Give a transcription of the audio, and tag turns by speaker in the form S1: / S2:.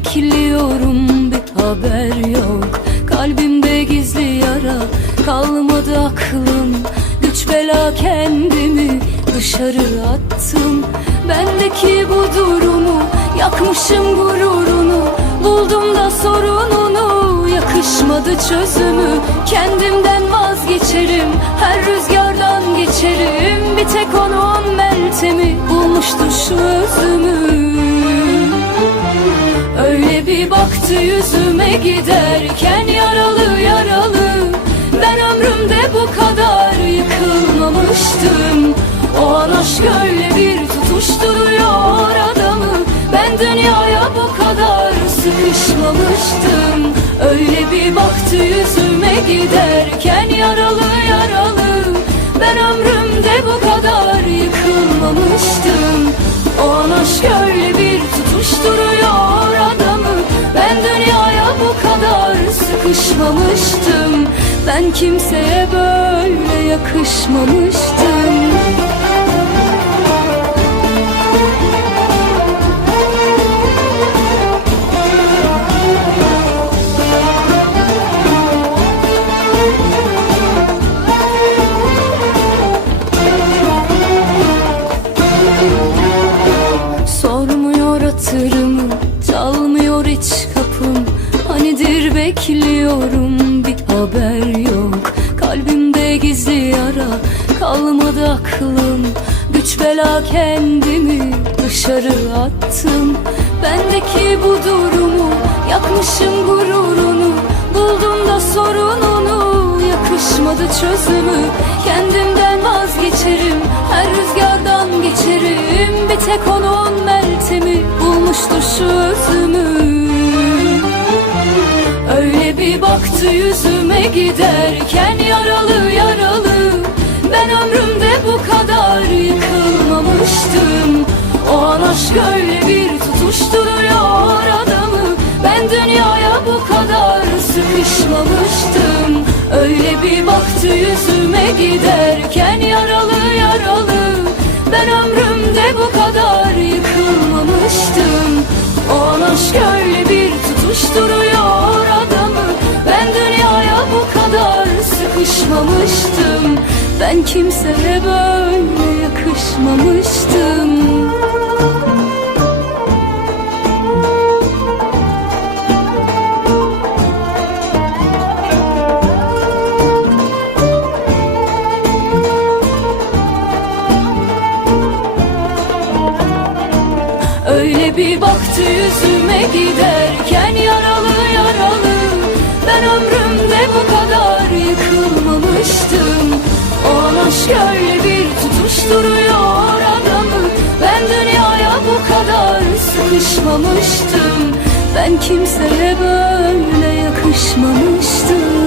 S1: bekliyorum bir haber yok. Kalbimde gizli yara kalmadı aklım. Güç bela kendimi dışarı attım. Bendeki bu durumu yakmışım gururunu. Buldum da sorununu yakışmadı çözümü. Kendimden vazgeçerim her rüzgardan geçerim. Bir tek onun meltemi bulmuştu şu özümü bir baktı yüzüme giderken yaralı yaralı. Ben ömrümde bu kadar yıkılmamıştım. O an aşk öyle bir tutuşturuyor adamı. Ben dünyaya bu kadar sıkışmamıştım. Öyle bir baktı yüzüme giderken yaralı yaralı. Ben ömrümde bu kadar yıkılmamıştım. O an aşk öyle bir tutuşturuyor sıkışmamıştım Ben kimseye böyle yakışmamıştım Hanidir bekliyorum Bir haber yok. Kalbimde gizli yara Kalmadı aklım. Güç bela kendimi Dışarı attım. Bendeki bu durumu Yakmışım gururunu. Buldum da sorununu Yakışmadı çözümü. Kendimden vazgeçerim Her rüzgardan geçerim. Bir tek onun meltemi Bulmuştu şu özümü bir baktı yüzüme giderken Yaralı yaralı. Ben ömrümde bu kadar yıkılmamıştım. O an aşk öyle bir tutuşturuyor adamı. Ben dünyaya bu kadar sıkışmamıştım. Öyle bir baktı yüzüme giderken Yaralı yaralı. Ben ömrümde bu kadar yıkılmamıştım. O an aşk öyle bir sıkışmamıştım Ben kimseye böyle yakışmamıştım. Öyle bir baktı yüzüme giderken aşk öyle bir tutuşturuyor adamı. Ben dünyaya bu kadar sıkışmamıştım. Ben kimseye böyle yakışmamıştım